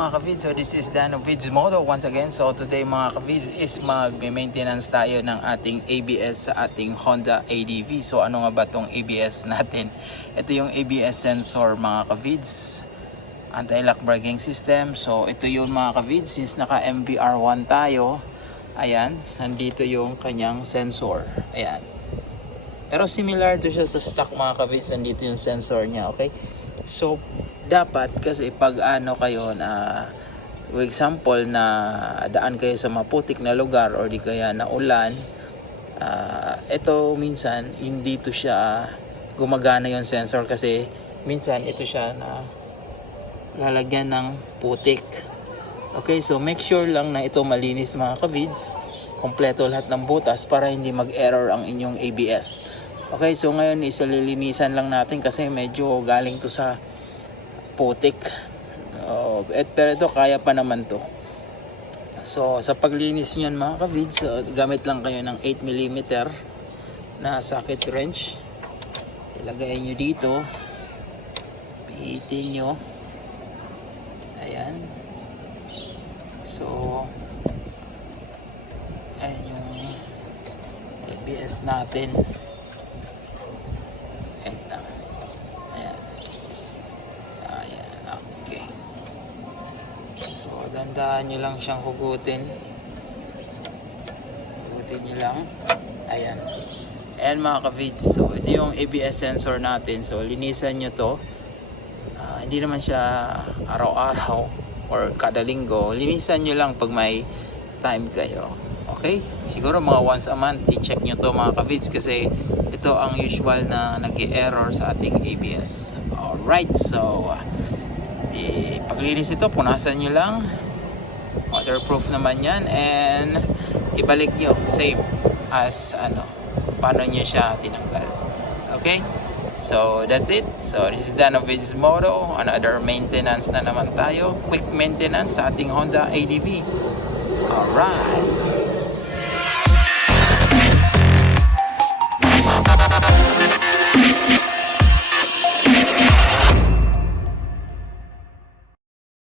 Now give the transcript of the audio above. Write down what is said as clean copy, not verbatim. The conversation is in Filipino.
mga ka-vids? So this is Dan of Vids Moto once again. So today mga ka-vids is mag-maintenance tayo ng ating ABS sa ating Honda ADV. So ano nga ba tong ABS natin? Ito yung ABS sensor mga ka-vids, anti-lock braking system. So ito yun mga ka-vids, since naka MBR1 tayo. Ayan, nandito yung kanyang sensor. Ayan. Pero similar to siya sa stock mga ka-vids, nandito yung sensor niya, okay? So dapat kasi pag ano kayo na for example na daan kayo sa maputik na lugar or di kaya na ulan, ito minsan hindi to siya gumagana yung sensor kasi minsan ito siya na lalagyan ng putik. Okay, so make sure lang na ito malinis mga ka-vids, kompleto lahat ng butas para hindi mag-error ang inyong ABS. Okay, so ngayon isalilinisan lang natin kasi medyo galing to sa putik. Pero ito kaya pa naman to. So sa paglinis niyan mga ka-vids, gamit lang kayo ng 8mm na socket wrench. Ilagay nyo dito, pihitin nyo. Ayan. So ayan yung ABS natin. Dandaan nyo lang siyang hugutin. Hugutin nyo lang. Ayan. Ayan mga ka-vids. So ito yung ABS sensor natin. So linisan nyo to. Hindi naman siya araw-araw or kada linggo. Linisan nyo lang pag may time kayo. Okay? Siguro mga once a month i-check nyo to mga ka-vids kasi ito ang usual na nag-error sa ating ABS. Alright. So paglinis ito, punasan nyo lang. Waterproof naman yan, and ibalik nyo same as paano nyo siya tinanggal. Okay, so that's it. So this is Dan of Vids Moto. Another maintenance na naman tayo, quick maintenance sa ating Honda ADV. Alright.